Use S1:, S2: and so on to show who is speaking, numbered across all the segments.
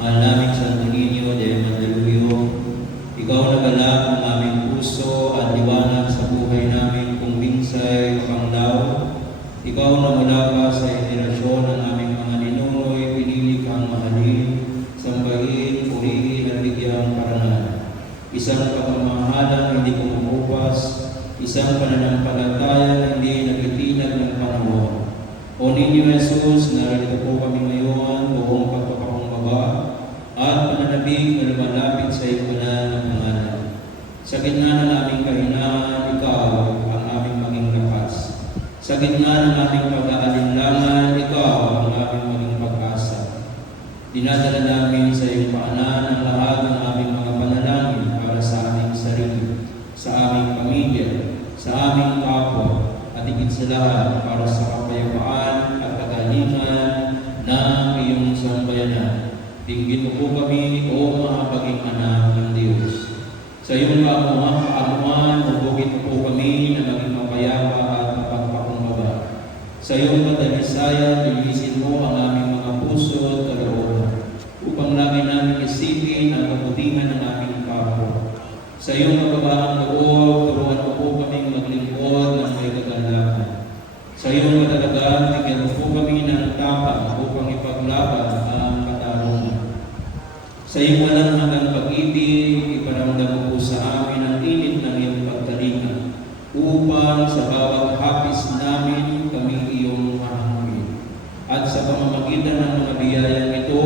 S1: Mahal namin Santo Niño de Mandaluyong, Ikaw na galak ng aming puso at liwanag sa buhay namin kung minsay panglaw. Ikaw na mula sa henerasyon ng aming mga ninunoy, pinili kang mahalin, sambahin, purihin at bigyang parangal. Isang pagmamahalang hindi kumukupas, isang pananampalataya na hindi nagtitinag ng panahon. O Ninyo Jesus, narito po kami pananabig na lumalapit sa iyo na pangalan. Sa gitna ng aming kahinaan, ikaw ang aming maging lakas. Sa gitna ng aming pag-aalinlangan, ikaw ang aming maging pag-asa. Dinadala namin sa iyong paanan ang lahat ng aming mga panalangin para sa aming sarili, sa aming pamilya, sa aming kapwa, at higit sa lahat para sa kapayapaan at kagalingan ng iyong sambayanan. Dinggin mo po kami, Sa iyong kaamuhan, kaamuhan, hubugin mo po kami na maging mapayapa at mapagpakumbaba. Sa iyong kadalisayan, linisin mo ang aming mga puso at kalooban upang lagi namin isipin ang kabutihan ng aming kapwa. Sa iyong mababahang loob, turuan mo po kaming maglingkod ng may kagalakan. Sa iyong katalagan, bigyan mo po kami ng tapang upang ipaglaban ang katarungan. Sa iyong walang hanggang pag-ibig, sa amin ang init ng iyong pagtalinga upang sa bawat hapis namin kami iyong mahangin. At sa pamamagitan ng mga biyayang ito,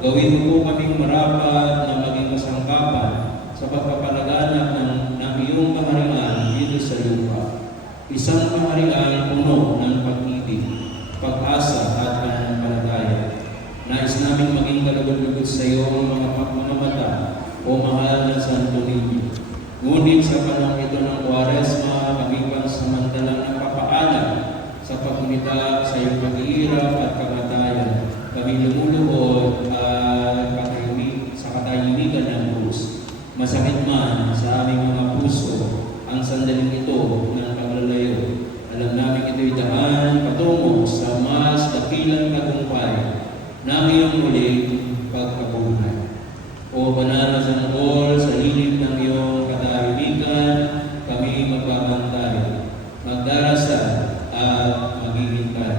S1: gawin mo kaming marapat na maging kasangkapan sa pagpapalaganap ng, ng iyong kaharian dito sa lupa. Isang kaharian puno ng pag-ibig, pag-asa at pananampalataya. Nais namin maging kalugod-lugod sa iyo ang mga pagmamata o mahal na Santo Niño. Ngunit sa panahon ito ng Kwaresma, magdarasal at maghihintay.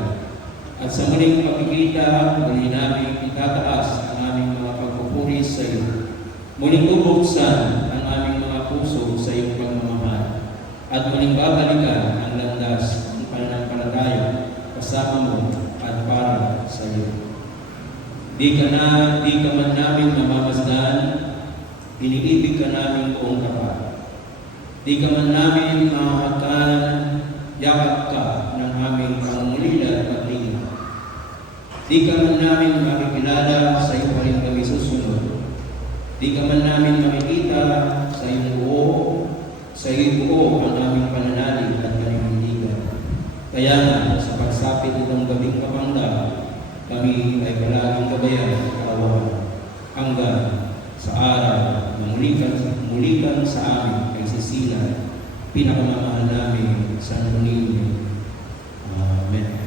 S1: At sa muling pagkikita, muli namin itataas ang aming mga pagpupuri sa iyo. Muling bubuksan ang aming mga puso sa iyong pagmamahal. At muling babalikan ang landas ng pananampalataya kasama mo at para sa iyo. Di ka na, di ka man namin mamamasdan, iniibig ka namin buong kapal. Di ka man namin mahahakan, yakap ka ng aming pangungulila at paglinga. Di ka man namin makikilala, sa iyo pa rin kami susunod. Di ka man namin makikita, sa iyong buo, sa iyong buo ang aming pananalig at kaninindigan. Kaya nga, sa pagsapit itong gabing kapangla, kami ay palaging gabayan at kaawan hanggang sa araw na muli ka, muli kang sa amin kay Cecilia, pinakamamahal namin sa Niño. Amen.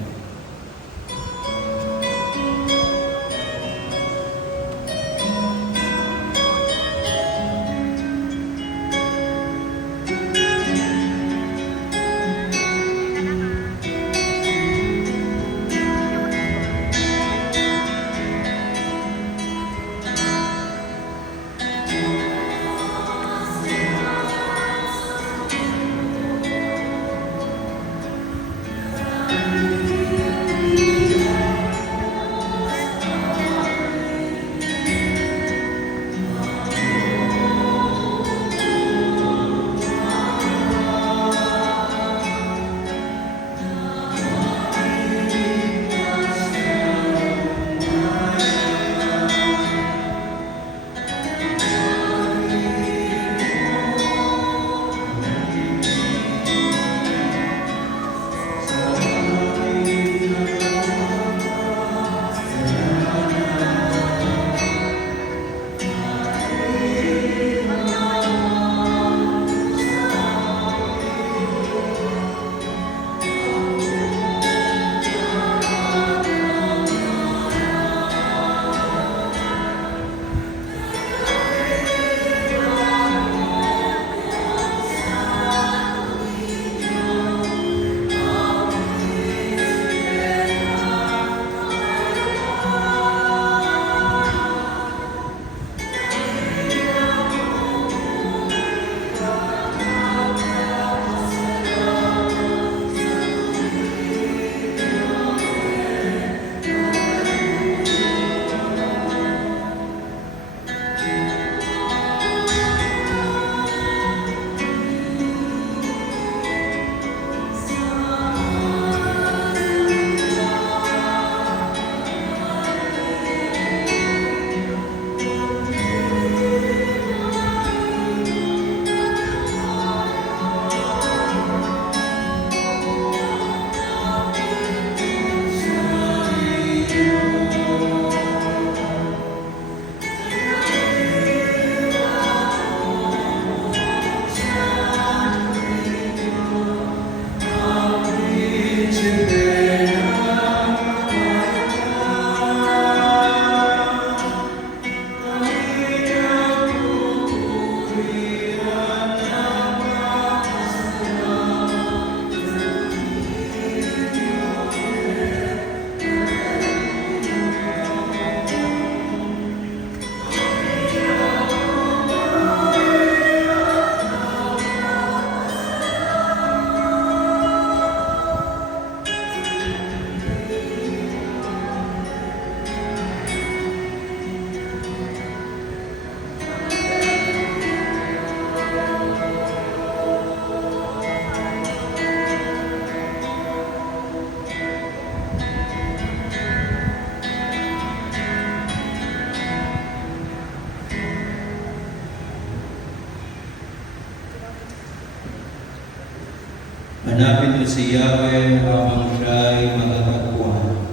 S1: Hanapin mo si Yahweh habang siya ay matatagpuan.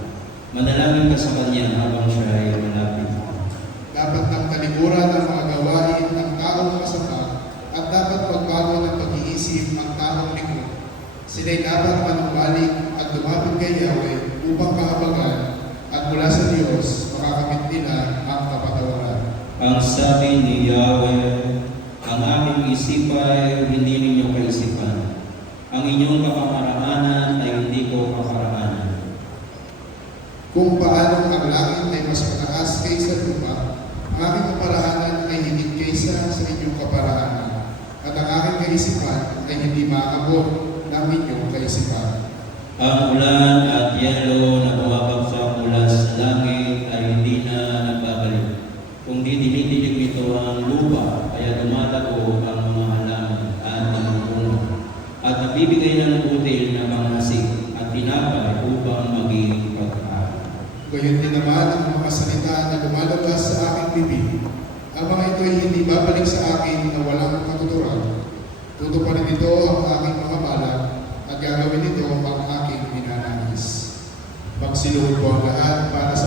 S1: Manalangin ka sa Kanya habang siya ay malapit.
S2: Dapat ng talikuran ang mga gawain ng taong masama at dapat magbago ng pag-iisip ang taong likod. Sila'y dapat manumbalik at lumapit kay Yahweh upang kahabagan at mula sa Diyos makakamit nila ang kapatawaran.
S1: Ang sabi ni Yahweh, ang aming isipay hindi ninyo kaisipan. Ang inyong kapamaraanan ay hindi ko kaparaanan.
S2: Kung paano ang langit ay mas mataas kaysa lupa, ang aking kaparaanan ay higit kaysa sa inyong kaparaanan, at ang aking kaisipan ay hindi maabot ng inyong kaisipan.
S1: Ang ulan at yelo na bumabagsak mula sa langit
S2: Gayon din naman ang mga salita na lumalabas sa aking bibig. Ang mga ito ay hindi babalik sa akin na walang katuturan. Tutuparin nito ang aking mga balak at gagawin nito ang aking minanangis. Magsiluhod po ang lahat para sa